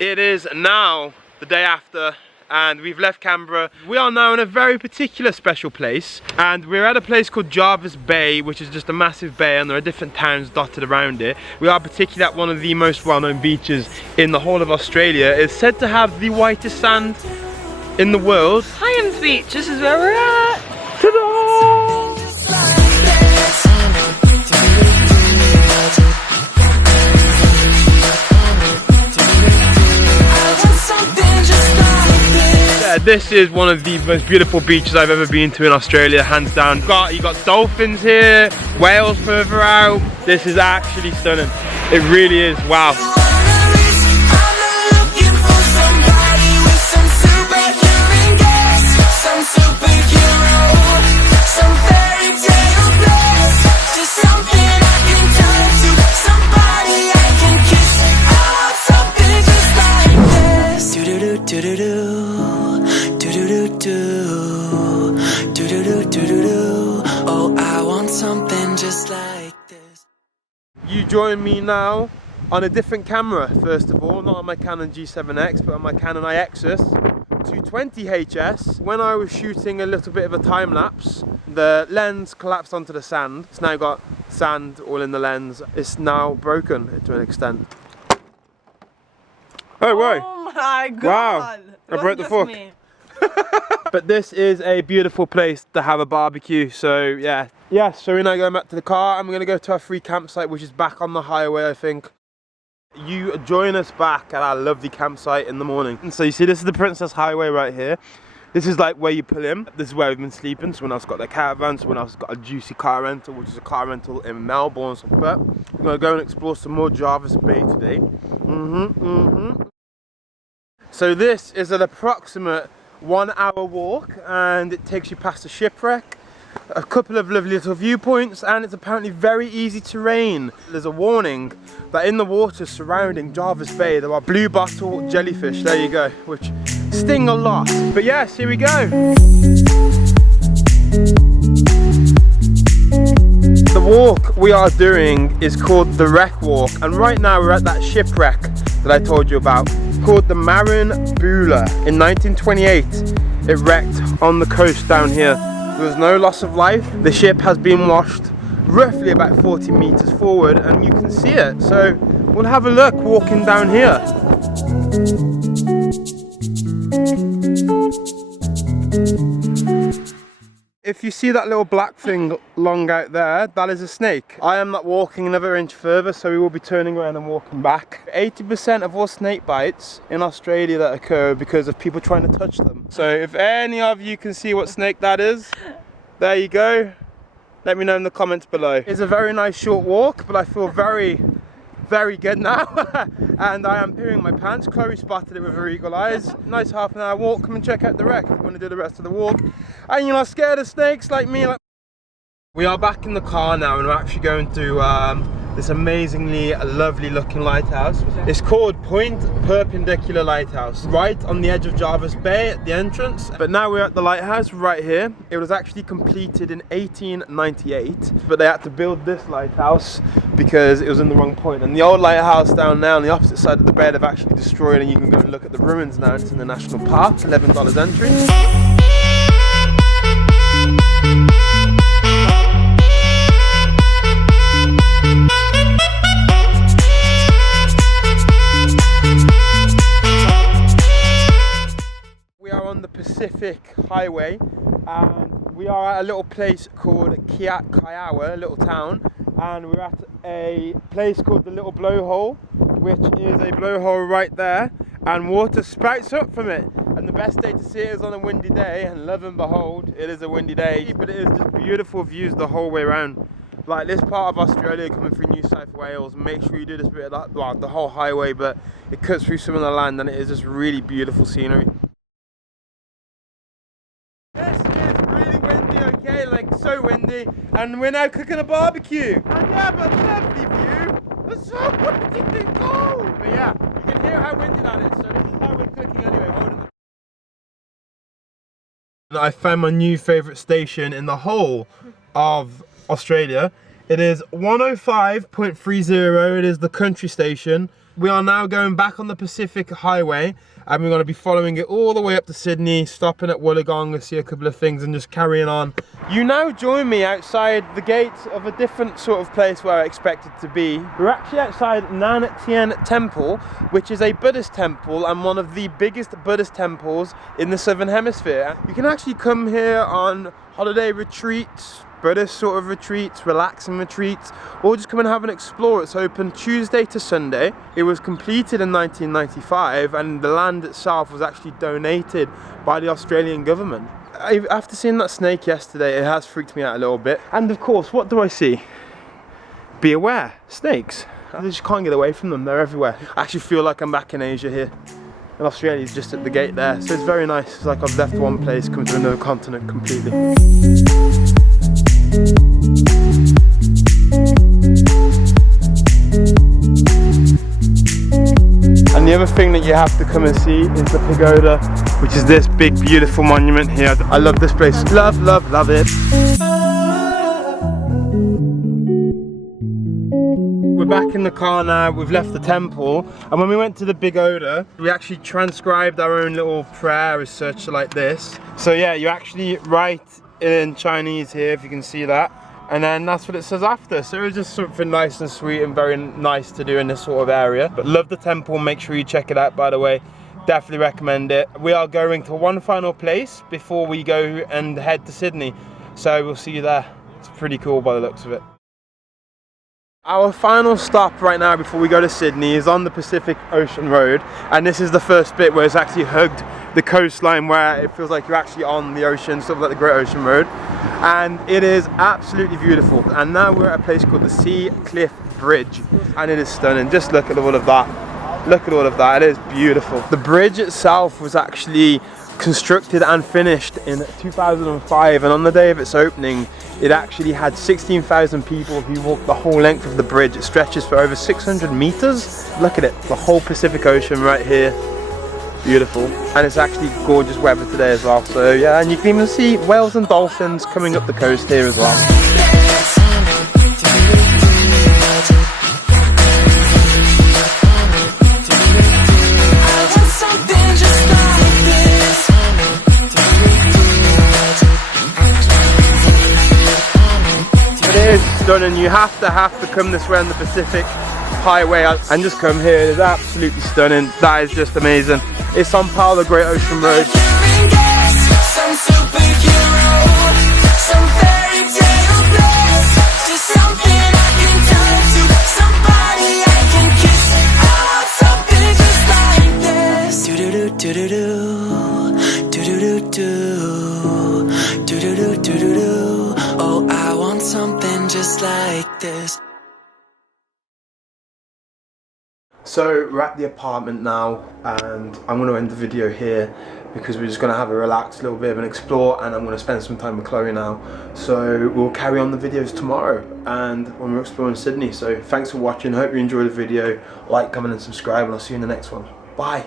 It is now the day after and we've left Canberra. We are now in a very particular special place, and we're at a place called Jervis Bay, which is just a massive bay, and there are different towns dotted around it. We are particularly at one of the most well-known beaches in the whole of Australia. It's said to have the whitest sand in the world. Hyams Beach, this is where we're at. Ta-da! This is one of the most beautiful beaches I've ever been to in Australia, hands down. You got dolphins here, whales further out. This is actually stunning. It really is, wow. Oh, I want something just like this. You join me now on a different camera, first of all, not on my Canon G7X, but on my Canon IXus 220HS. When I was shooting a little bit of a time lapse, the lens collapsed onto the sand. It's now got sand all in the lens. It's now broken to an extent. Oh, whoa. Oh my god. Wow. I broke the fork. But this is a beautiful place to have a barbecue, so yeah. So we're now going back to the car and we're going to go to our free campsite, which is back on the highway, I think. You join us back at our lovely campsite in the morning. And so you see, this is the Princess Highway right here. This is like where you pull in. This is where we've been sleeping. Someone else got their caravan, someone else got a juicy car rental, which is a car rental in Melbourne. But we're going to go and explore some more Jervis Bay today. So this is an approximate 1 hour walk, and it takes you past a shipwreck, a couple of lovely little viewpoints, and it's apparently very easy terrain. There's a warning that in the water surrounding Jervis Bay there are blue bottle jellyfish, there you go, which sting a lot. But yes, here we go. The walk we are doing is called the Wreck Walk, and right now we're at that shipwreck that I told you about, called the Marin Bula. In 1928 it wrecked on the coast down here. There was no loss of life. The ship has been washed roughly about 40 meters forward, and you can see it. So we'll have a look walking down here. If you see that little black thing long out there, that is a snake. I am not walking another inch further, so we will be turning around and walking back. 80% of all snake bites in Australia that occur because of people trying to touch them. So if any of you can see what snake that is, there you go. Let me know in the comments below. It's a very nice short walk, but I feel very good now. And I am peeing my pants. Chloe spotted it with her eagle eyes. Nice half an hour walk. Come and check out the wreck if you want to do the rest of the walk and you're not scared of snakes like me. We are back in the car now, and we're actually going to this amazingly lovely looking lighthouse. It's called Point Perpendicular Lighthouse, right on the edge of Jervis Bay at the entrance. But now we're at the lighthouse right here. It was actually completed in 1898, but they had to build this lighthouse because it was in the wrong point. And the old lighthouse down there on the opposite side of the bay they've actually destroyed, and you can go and look at the ruins now. It's in the national park, $11 entry. On the Pacific Highway, and we are at a little place called Kaiawa, a little town, and we're at a place called the Little Blowhole, which is a blowhole right there, and water spouts up from it. And the best day to see it is on a windy day, and lo and behold, it is a windy day, but it is just beautiful views the whole way around. Like this part of Australia, coming through New South Wales, make sure you do this bit of that, well, the whole highway, but it cuts through some of the land, and it is just really beautiful scenery. This is really windy, okay, like so windy, and we're now cooking a barbecue. And yeah, but lovely view. It's so windy and cold. But yeah, you can hear how windy that is. So this is how we're cooking anyway. Holding the... I found my new favourite station in the whole of Australia. It is 105.30. It is the country station. We are now going back on the Pacific Highway and we're going to be following it all the way up to Sydney, stopping at Wollongong to see a couple of things and just carrying on. You now join me outside the gates of a different sort of place where I expected to be. We're actually outside Nambour Temple, which is a Buddhist temple and one of the biggest Buddhist temples in the Southern Hemisphere. You can actually come here on holiday retreats, Buddhist sort of retreats, relaxing retreats, or just come and have an explore. It's open Tuesday to Sunday. It was completed in 1995 and the land itself was actually donated by the Australian government. After seeing that snake yesterday, it has freaked me out a little bit. And of course, what do I see? Be aware, snakes. I just can't get away from them, they're everywhere. I actually feel like I'm back in Asia here. And Australia's just at the gate there, so it's very nice. It's like I've left one place, come to another continent completely. And the other thing that you have to come and see is the pagoda, which is this big beautiful monument here. I love this place, love, love, love it. We're back in the car now, we've left the temple, and when we went to the pagoda, we actually transcribed our own little prayer as such, like this. So yeah, you actually write in Chinese here, if you can see that, and then that's what it says after. So it was just something nice and sweet and very nice to do in this sort of area. But love the temple, make sure you check it out, by the way. Definitely recommend it. We are going to one final place before we go and head to Sydney, so we'll see you there. It's pretty cool by the looks of it. Our final stop right now before we go to Sydney is on the Pacific Ocean Road, and this is the first bit where it's actually hugged the coastline, where it feels like you're actually on the ocean, sort of like the Great Ocean Road, and it is absolutely beautiful. And now we're at a place called the Sea Cliff Bridge, and it is stunning. Just look at all of that. Look at all of that, it is beautiful. The bridge itself was actually constructed and finished in 2005, and on the day of its opening it actually had 16,000 people who walked the whole length of the bridge. It stretches for over 600 meters. Look at it, the whole Pacific Ocean right here. Beautiful, and it's actually gorgeous weather today as well. So yeah, and you can even see whales and dolphins coming up the coast here as well. It is stunning. You have to come this way on the Pacific Highway and just come here. It is absolutely stunning. That is just amazing. It's on par with the Great Ocean Road. Oh, I want something just like this. So we're at the apartment now, and I'm going to end the video here because we're just going to have a relaxed little bit of an explore, and I'm going to spend some time with Chloe now. So we'll carry on the videos tomorrow and when we're exploring Sydney. So thanks for watching, hope you enjoyed the video. Like, comment and subscribe, and I'll see you in the next one. Bye.